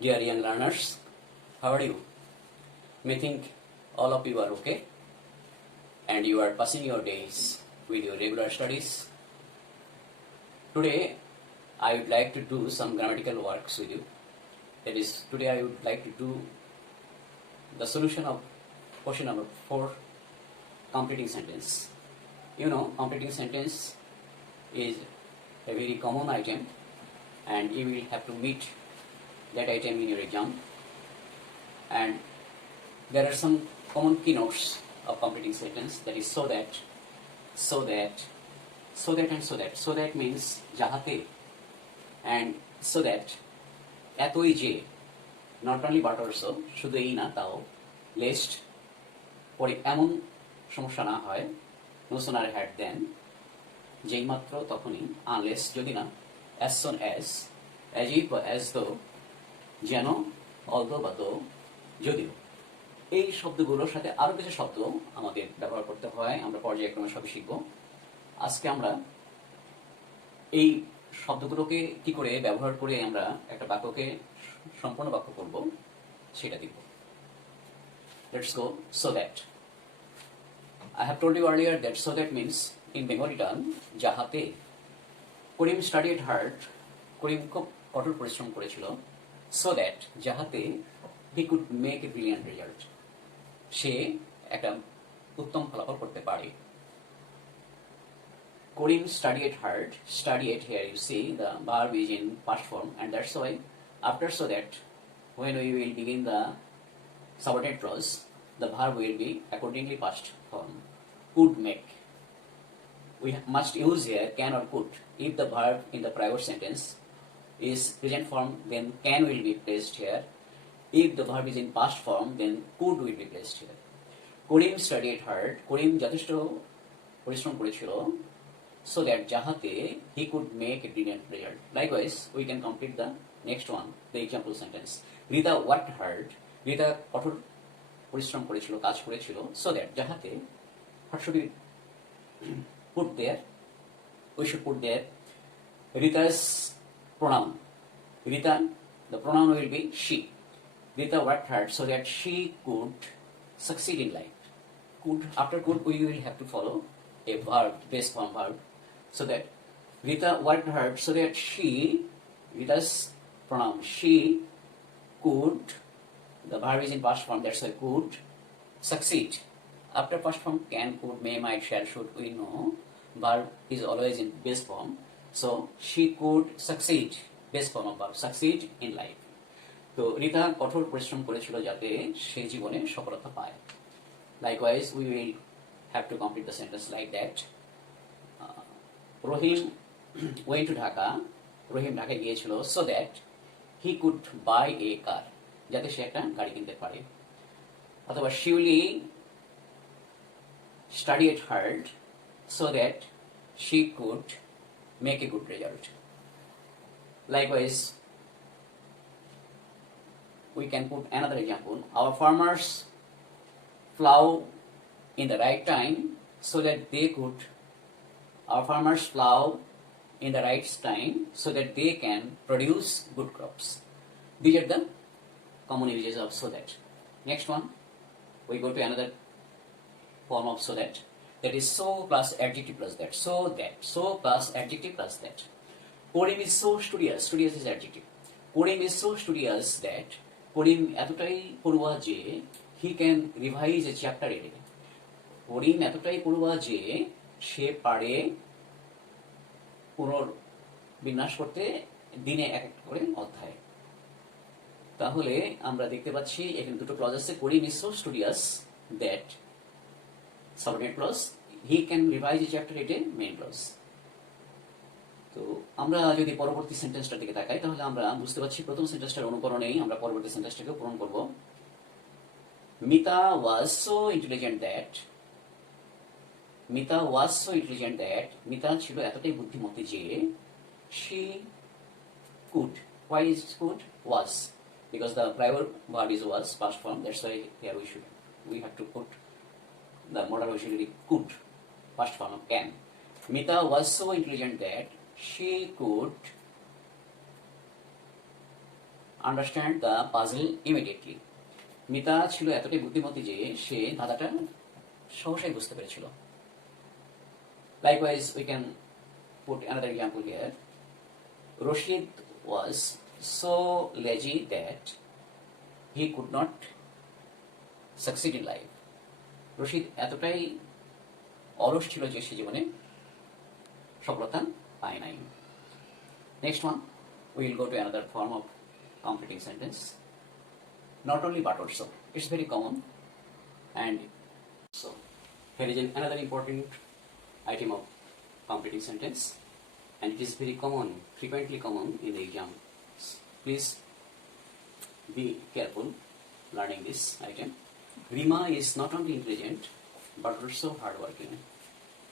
Dear young learners, how are you? May think all of you are okay and you are passing your days with your regular studies. Today, I would like to do some grammatical works with you. That is, today I would like to do the solution of question number 4, completing sentence. You know, completing sentence is a very common item and you will have to meet that item in your exam. And there are some common keynotes of completing sentence, that is so that, so that, so that and so that. So that means jahate, and so that etoi je, not only but also শুধু এই না তাও lest পরে এমন সমস্যা না হয় no sooner had than যেই মাত্র তখনই unless যদি না as soon as if বা as though যেন although বা though যদিও। এই শব্দগুলোর সাথে আরো কিছু শব্দ আমাদের ব্যবহার করতে হয়, আমরা পর্যায়ক্রমে সবই শিখব। আজকে আমরা এই শব্দগুলোকে কি করে ব্যবহার করে আমরা একটা বাক্যকে সম্পূর্ণ বাক্য করব সেটা দেখব। Let's go. So that. I have told you earlier that so that means in Bengali term যাহাতে। করিম studied hard, করিম খুব কঠোর পরিশ্রম করেছিল, so that যাহাতে he could make a brilliant result, সে একটা উত্তম ফলাফল করতে পারে। Korim studied hard. Studied here you see the verb is in past form, and that's why after so that when we will begin the subordinate clause, the verb will be accordingly past form. Could make. We must use here can or could. If the verb in the prior sentence is present form, then can will be placed here. If the verb is in past form, then could will be placed here. Korim studied hard. Korim যথেষ্ট পরিশ্রম করেছিল, so that যাহাতে he could make a brilliant result. Likewise, we can complete the next one, the example sentence. Rita worked hard. Rita কঠোর পরিশ্রম করেছিল, কাজ করেছিল, so that যাহাতে what should be put there? We should put there Rita's pronoun. Rita, the pronoun will be she. Rita worked hard so that she could succeed in life. Could, after could, we will have to follow a verb, base form verb, so that Rita worked hard so that she, Rita's pronoun, she could, the verb is in past form, that's why could, succeed. After past form, can, could, may, might, shall, should, we know, verb is always in base form, so she could succeed, base form of verb, succeed in life. তো রিতা কঠোর পরিশ্রম করেছিল যাতে সে জীবনে সফলতা পায়। Likewise, we will have to complete the sentence like that. Rohim went to Dhaka. রহিম ঢাকায় গিয়েছিল so that he could buy a car, যাতে সে একটা গাড়ি কিনতে পারে। অথবা Shiuli studied hard so that she could make a good result. Likewise, we can put another example. Our farmers plow in the right time so that they could, our farmers plow in the right time so that they can produce good crops. These are the common uses of so that. Next one, we go to another form of so that. That is so plus adjective plus that. So that. So plus adjective plus that. Korim is so studious. Studious is adjective. Korim is so studious that করিম এতটাই পড়ুয়া যে he can revise a chapter a day. করিম এতটাই পড়ুয়া যে সে পারে পুনর্বিন্যাস করতে দিনে এক একটা করে অধ্যায়। তাহলে আমরা দেখতে পাচ্ছি এখানে দুটো ক্লজ আছে, করিম is so studious that subordinate clause, he can revise a chapter a day, main clause. তো আমরা যদি পরবর্তী সেন্টেন্সটার দিকে তাকাই তাহলে আমরা বুঝতে পারছি প্রথম সেন্টেন্সটার অনুকরণেই আমরা পরবর্তী সেন্টেন্সটাকে পূরণ করব। Mita was so intelligent that, Mita was so intelligent that, Mita ছিল এতটাই বুদ্ধিমতী যে she could. Why is could? Was, because the prior verb is was, past form, that's why here we have to put the modal auxiliary could, past form of can. Mita was so intelligent that she could understand the puzzle immediately. Mita ছিল এতটাই বুদ্ধিমতী যে সে ধাঁধাটা সহসাই বুঝতে পেরেছিল। Likewise, we can put another example here. Rashid was so lazy that he could not succeed in life. Rashid এতটাই অলস ছিল যে সে জীবনে সফলতা পায় নাই। Next one, we will go to another form of completing sentence. Not only but also. It's very common. And so, here is another important item of completing sentence. And it is very common, frequently common in the exams. Please be careful learning this item. Rima is not only intelligent but also hardworking.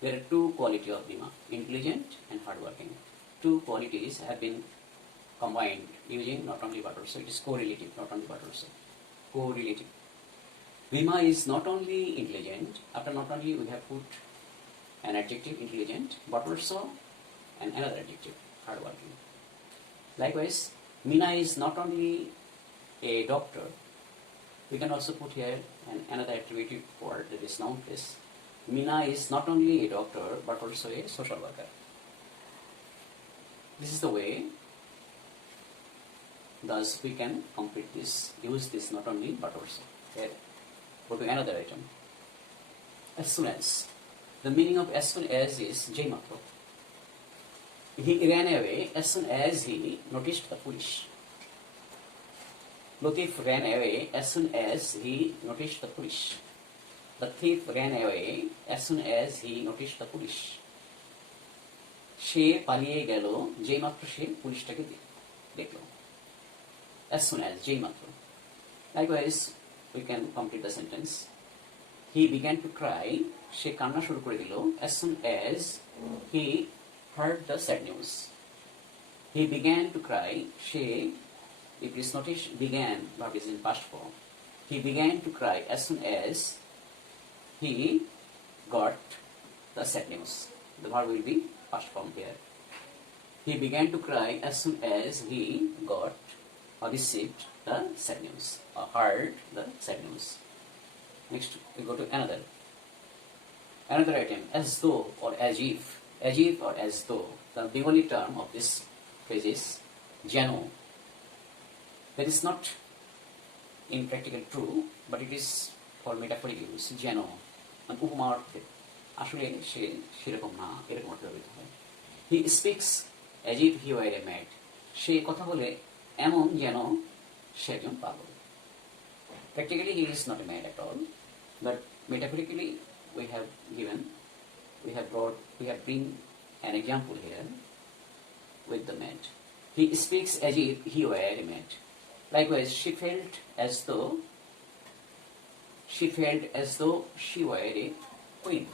There are two qualities of Rima, intelligent and hardworking. Two qualities have been combined using not only but also. It is correlative, not only but also. Correlative. Rima is not only intelligent, after not only we have put an adjective intelligent, but also another adjective, hardworking. Likewise, Meena is not only a doctor, we can also put here another attributive word, that is noun place. Meena is not only a doctor, but also a social worker. This is the way, thus we can complete this, use this not only but also. Here, go to another item. As soon as. The meaning of as soon as is jaimatro. He ran away as soon as he noticed the police. Latif ran away as soon as he noticed the police. The thief ran away as soon as he noticed the police. সে পালিয়ে গেল যেই মাত্র সে পুলিশটাকে দেখলো। As soon as, যেই মাত্র। Likewise, we can complete the sentence. He began to cry, সে কান্না শুরু করে দিল, as soon as he heard the sad news. He began to cry, say, if you notice, began, verb is in past form. He began to cry as soon as he got the sad news. The verb will be past form here. He began to cry as soon as he got or received the sad news or heard the sad news. Next, we go to another item, as though or as if or as though. The only term of this phrase is jano. That is not in practical true, but it is for metaphoric use. Jano, মানে উপমা অর্থে, আসলে সে সেরকম না, এরকম অর্থে ব্যবহৃত হয়। He speaks as if he were a mad. সে কথা বলে এমন যেন সে একজন পাগল। Practically he is not a mad at all, but metaphorically we have bring an example here with the mad. He speaks as if he were a mad. Likewise, she felt as though she were a queen.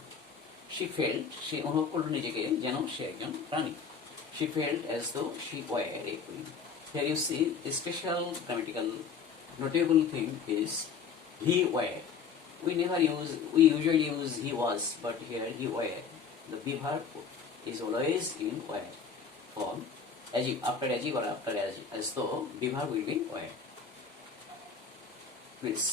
She felt, she অনুভব করল নিজেকে যেন সে একজন রানী। She felt as though she were a queen. Here you see a special grammatical notable thing is he were. We usually use he was, but here he were. The be verb is always in were form. As if, after as if or after as though, be verb will be were. Please.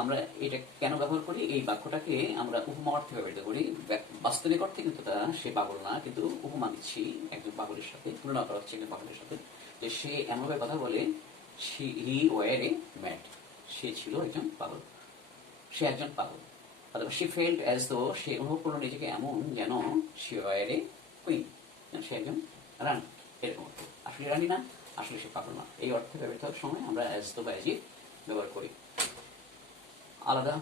আমরা এটা কেন ব্যবহার করি, এই বাক্যটাকে আমরা উপমা অর্থে ব্যবহৃত করি। বাস্তবিক অর্থে কিন্তু তারা সে পাগল না, কিন্তু উপমা দিচ্ছি একজন পাগলের সাথে, তুলনা করা হচ্ছে একজন পাগলের সাথে, যে সে এমনভাবে কথা বলে হি ওয়ার এ ম্যাড, সে ছিল একজন পাগল, সে একজন পাগল। অথবা শি ফেল্ট অ্যাজ দো, সে অনুভব করলো নিজেকে এমন যেন সি ওয়ার এ কুইন, সে একজন রানী, এরকম অর্থ। আসলে রানী না, আসলে সে পাগল না, এই অর্থে ব্যবহৃত হওয়ার সময় আমরা অ্যাজ দো বা অ্যাজ ইফ ব্যবহার করি। আলাদা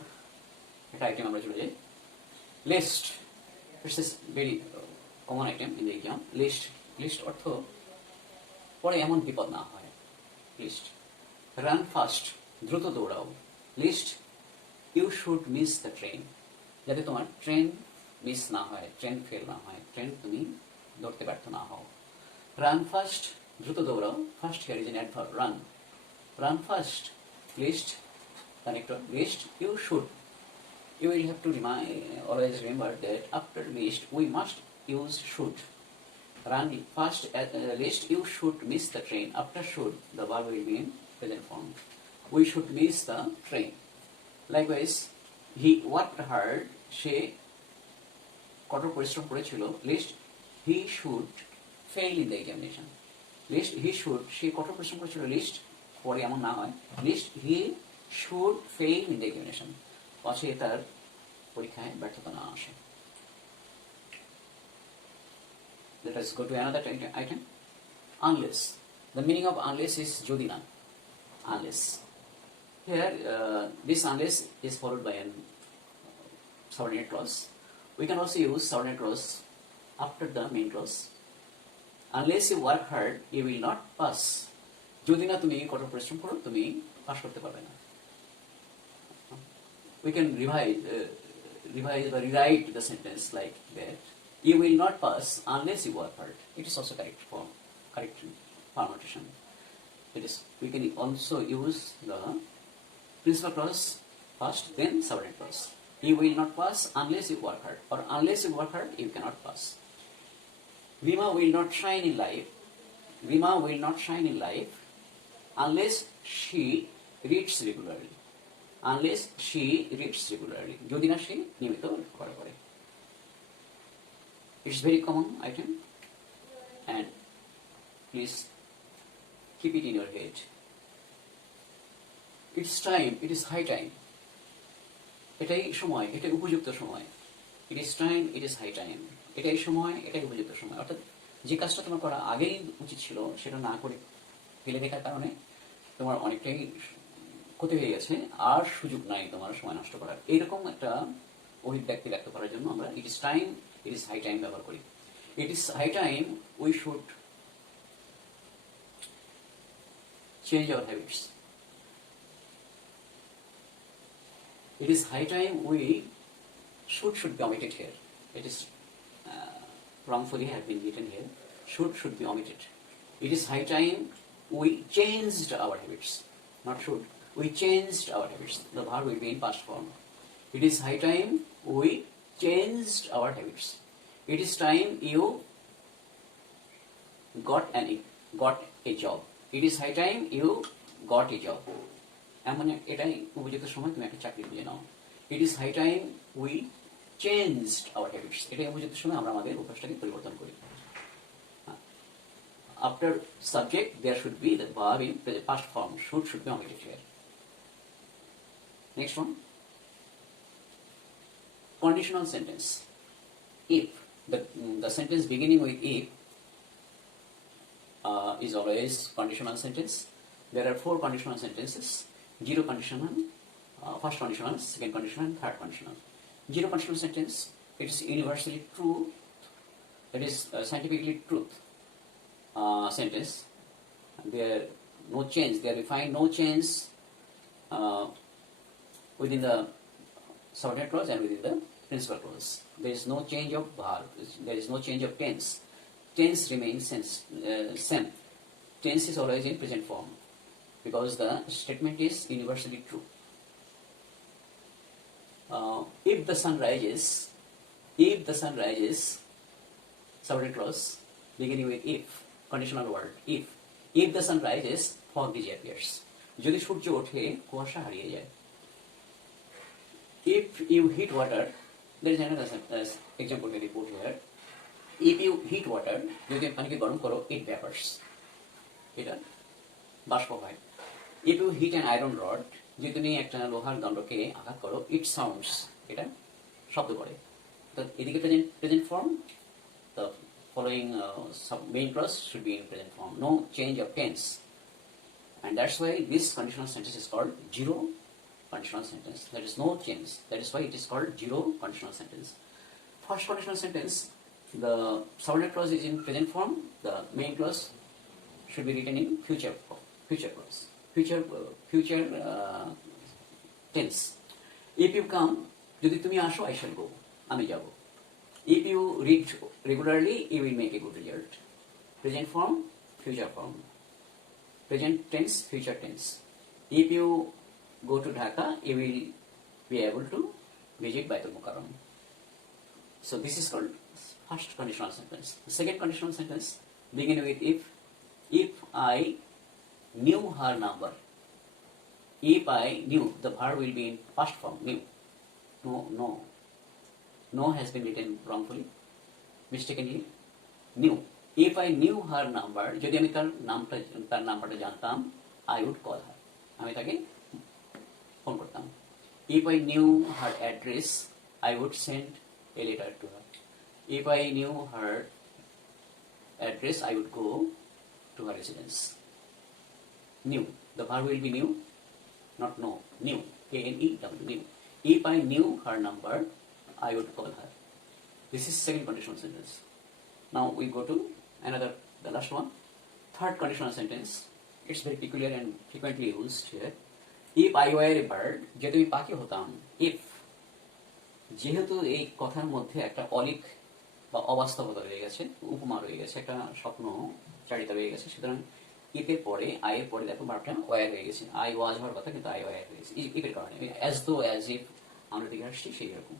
একটা আইটেম আমরা চলে যাই, list. It's is very common item in the exam. List অর্থ পরে এমন বিপদ না হয়। লিস্ট, রান ফাস্ট, দ্রুত দৌড়াও। List, you should miss the train, যাতে তোমার ট্রেন মিস না হয়, ট্রেন ফেল না হয়, ট্রেন তুমি ধরতে ব্যর্থ না হও। রান ফাস্ট, দ্রুত দৌড়াও। Fast here is an adverb, run. Run fast, list, connector, list, you should. You will have to always remember that after list we must use should. run fast lest you should miss the train. After should, the verb will be in present form. We should miss the train. Likewise, he worked hard, সে কঠোর পরিশ্রম করেছিল, lest he should fail in the examination. Lest he should, সে কঠোর পরিশ্রম করেছিল, lest পরে এমন না হয়, lest he should fail in the examination. পাশে তার পরীক্ষায় ব্যর্থতা না আসে। Let us go to another item. Unless. The meaning of unless is যদি না, unless. Here, this unless is followed by an subordinate clause. We can also use subordinate clause after the main clause. Unless you work hard, you will not pass. যদি না তুমি কঠোর পরিশ্রম করো, তুমি pass করতে পারবে না। We can revise or rewrite the sentence like that. You will not pass unless you work hard. It is also correct form, correct formattation. It is. We can also use the principal clause first, then subordinate clause. You will not pass unless you work hard, or unless you work hard, you cannot pass. Rima will not shine in life. Rima will not shine in life unless she reads regularly. Unless she reads regularly. যদি না সে নিয়মিত পড়া করে। It's very common item, and please keep it in your head. It's time, it is high time. এটাই সময়, এটাই উপযুক্ত সময়। It is time, it is high time. এটাই সময়, এটাই উপযুক্ত সময়। অর্থাৎ যে কাজটা তোমার করা আগেই উচিত ছিল, সেটা না করে ফেলে দেখার কারণে তোমার অনেকটাই ক্ষতি হয়ে গেছে, আর সুযোগ নাই তোমার সময় নষ্ট করার। এইরকম একটা অভিব্যক্তি ব্যক্ত করার জন্য আমরা it is time, it is high time ব্যবহার করি। It is high time we should change our habits. It is high time we should be omitted here. It is wrongfully have been written here. Should be omitted. It is high time we changed our habits. Not should. We changed our habits. The verb will be in past form. It is high time we changed our habits. It is time you got a job. It is high time you got a job. এমন এটাই উপযুক্ত সময় তুমি একটা চাকরি খুঁজে নাও। It is high time we changed our habits. এটাই উপযুক্ত সময় আমরা আমাদের অভ্যাসটাকে পরিবর্তন করি। After subject there should be the verb in past form. Should be omitted here. Next one, conditional sentence. If the sentence beginning with if is always conditional sentence. There are 4 conditional sentences. Zero conditional, first conditional, second conditional, third conditional. Zero conditional sentence, it is universally true, it is scientifically truth sentence. There no change, there we find no change within the subordinate clause and within the principal clause. There is no change of verb, there is no change of tense. Tense remains same. Tense is always in present form, because the statement is universally true. If the sun rises, subordinate clause beginning with if, conditional word if the sun rises, fog disappears. যদি সূর্য ওঠে, কুয়াশা হারিয়ে যায়। If you heat water, there is another example we put here. If you heat water, যদি পানিকে গরম করো, it vapors. এটা বাষ্প হয়। If you heat an iron rod, যদি তুমি একটা লোহার দণ্ডকে আঘাত করো, it sounds, এটা শব্দ করে। তো এদিকে present form, the following main clause should be in present form. No change of tense, and that's why this conditional sentence is called zero conditional sentence. There is no change. That is why it is called zero conditional sentence. First conditional sentence, the subordinate clause is in present form. The main clause should be written in future clause. Future tense. If you come, যদি তুমি আসো, I shall go, আমি যাব। If you read regularly, you will make a good result. Present form, future form. Present tense, future tense. If you go to Dhaka, you will be able to visit Baitul Mukarram. So this is called first conditional sentence. The second conditional sentence begin with if I knew her number. If I knew, the verb will be in past form, knew. No has been written wrongfully, mistakenly. Knew. If I knew her number, যদি আমি তার নাম্বারটা জানতাম, I would call her. আমি তাকে phone করতাম. If I knew her address, I would send a letter to her. If I knew her address, I would go to her residence. Knew. The verb will be knew, not know. Knew. K-N-E-W. Knew. If I knew her number, I would call her. This is second conditional sentence. Now we go to the last one. Third conditional sentence. It's very peculiar and frequently used here. If I were a bird, যদি আমি পাখি হতাম, if, যেহেতু এই কথার মধ্যে একটা অলিক বা অবাস্তবতা রয়ে গেছে, উপমা রয়ে গেছে, একটা স্বপ্ন চারিতা রয়ে গেছে, সুতরাং if এর পরে I এর পরে দেখো ভার্বটা ওয়ার হয়ে গেছে। I was হওয়ার কথা কিন্তু I were হয়ে গেছে if এর কারণে, as though as if আমরা দিকে আসছি সেই রকম।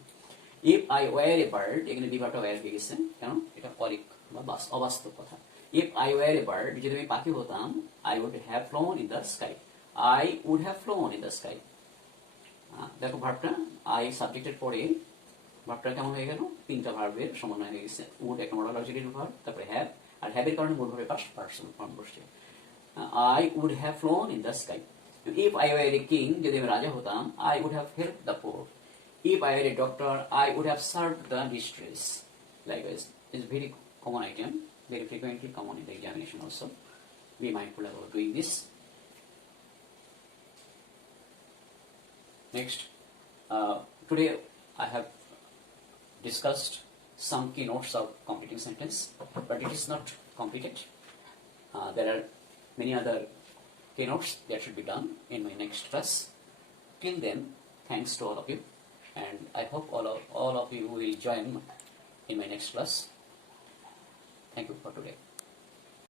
If I were a bird, এখানে বিভাগটা ওয়ার হয়ে গেছে, কেন? এটা অলিক বা অবাস্তব কথা। If I were a bird, যদি আমি পাখি হতাম, I would have flown in the sky. I would have flown in the sky. দেখো ভার্বটা I সাবজেক্টের পরে ভার্বটা কেমন হয়ে গেল? তিনটা ভার্বের সমন্বয় হয়ে গেছে। would একটা মডাল অক্সিলারি ভার্ব, তারপরে have, আর have এর কারণে মূল ভাবে পাস্ট পার্সন ফর্ম বসছে। I would have flown in the sky. If I were a king, যদি আমি রাজা হতাম, I would have helped the poor. If I were a doctor, I would have served the distress. Likewise, it's very common item, very frequently common in the examination also. Be mindful about doing this. Next, today I have discussed some keynotes of completing sentence, but it is not completed. There are many other keynotes that should be done in my next class. Till then, thanks to all of you, and I hope all of you will join in my next class. Thank you for today.